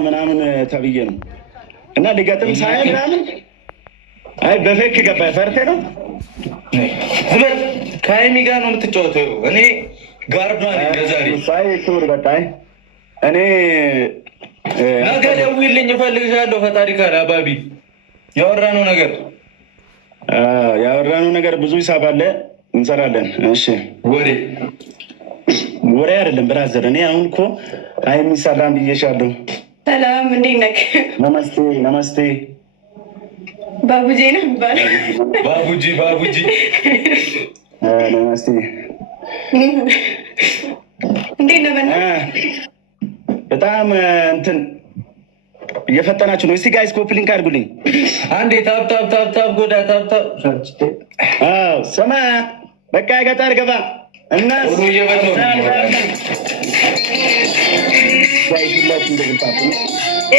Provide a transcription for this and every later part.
ምናምን ተብዬ ነው እና ሊገጥም ሳይ ምናምን አይ በፌክ ገባ ፈርቴ ነው ዝበት ከሀይሚ ጋር ነው የምትጫወተው። እኔ ጋርዷ ነኝ ለዛሬ ሳይ ክብር በቃይ እኔ ነገ ደውይልኝ እፈልግሻለሁ። ፈጣሪ ካለ አባቢ ያወራነው ነገር ብዙ ሂሳብ አለ እንሰራለን። እሺ ወሬ አይደለም ብራዘር። እኔ አሁን እኮ አይ የሚሰራን ብዬሻለሁ። ሰላም እንዴት ነህ? ነመስቴ ባቡጂ ነው የሚባለው። ባቡጂ ነመስቴ እንዴት ነህ? በጣም እንትን እየፈጠናችሁ ነው። እስቲ ጋይስ ኮፕሊንክ አድርጉልኝ አንዴ። ታፕ ጎዳ ታፕ። አዎ ስማ በቃ ገጠር ገባ እና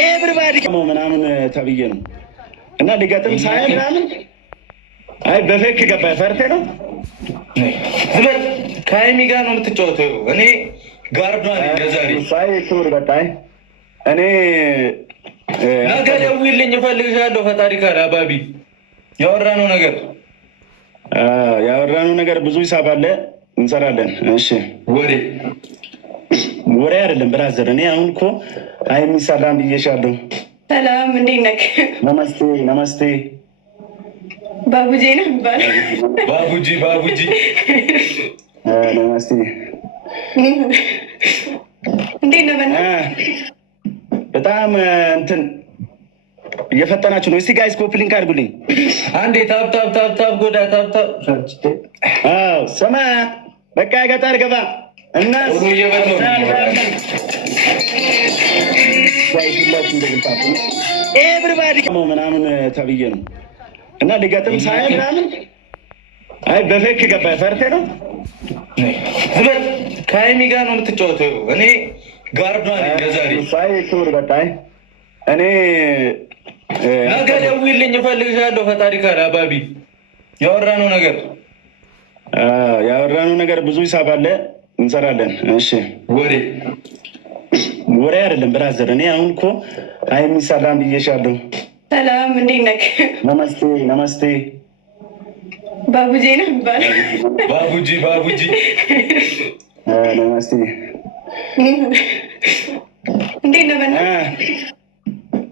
ኤቭሪባዲ ምናምን ተብዬ ነው እና ሊገጥም ሳይ ምናምን አይ በፌክ ገባ ፈርቴ ነው ዝበት ከሀይሚ ጋር ነው የምትጫወተው። እኔ ጋርዷ ነኝ ለዛሬ ሳይ ክብር በቃይ እኔ ነገ ደውይልኝ እፈልግሻለሁ። ፈጣሪ ካለ አባቢ ያወራነው ነገር ብዙ ሂሳብ አለ እንሰራለን። እሺ ወሬ አይደለም ብራዘር። እኔ አሁን እኮ አይ የሚሰራን ብዬሻለሁ። ሰላም እንዴት ነህ? ነመስቴ ባቡጂ ነው የሚባለው። ባቡጂ ነመስቴ እንዴት ነህ? በጣም እንትን እየፈጠናችሁ ነው። እስቲ ጋይስ ኮፕሊንክ አድርጉልኝ አንዴ። ታፕ ጎዳ ታፕ። አዎ ስማ በቃ ገጠር ገባ እና ኤቭሪባዲ ምናምን ተብዬ ነው እና ሊገጥም ሳይ ምናምን አይ በፌክ ገባ ፈርቴ ነው ዝበት ከሀይሚ ጋር ነው የምትጫወተው። እኔ ጋርዷ ነኝ ለዛሬ ሳይ ክብር በቃይ እኔ ነገ ደውይልኝ እፈልግሻለሁ። ፈጣሪ ካለ አባቢ ያወራነው ነገር ብዙ ሂሳብ አለ እንሰራለን። እሺ ወሬ አይደለም ብራዘር። እኔ አሁን እኮ አይ የሚሰራን ብዬሻለሁ። ሰላም እንዴት ነህ? ነመስቴ ባቡጂ ነው የሚባለው። ባቡጂ ነመስቴ እንዴት ነህ?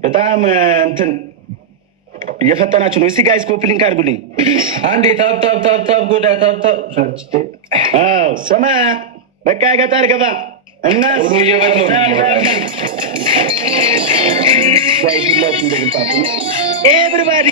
በጣም እንትን እየፈጠናችሁ ነው። እስቲ ጋይስ ኮፕሊንክ አድርጉልኝ አንዴ። ታፕ ጎዳ ታፕ። አዎ ስማ በቃ ገጠር ገባ እና ኤቭሪባዲ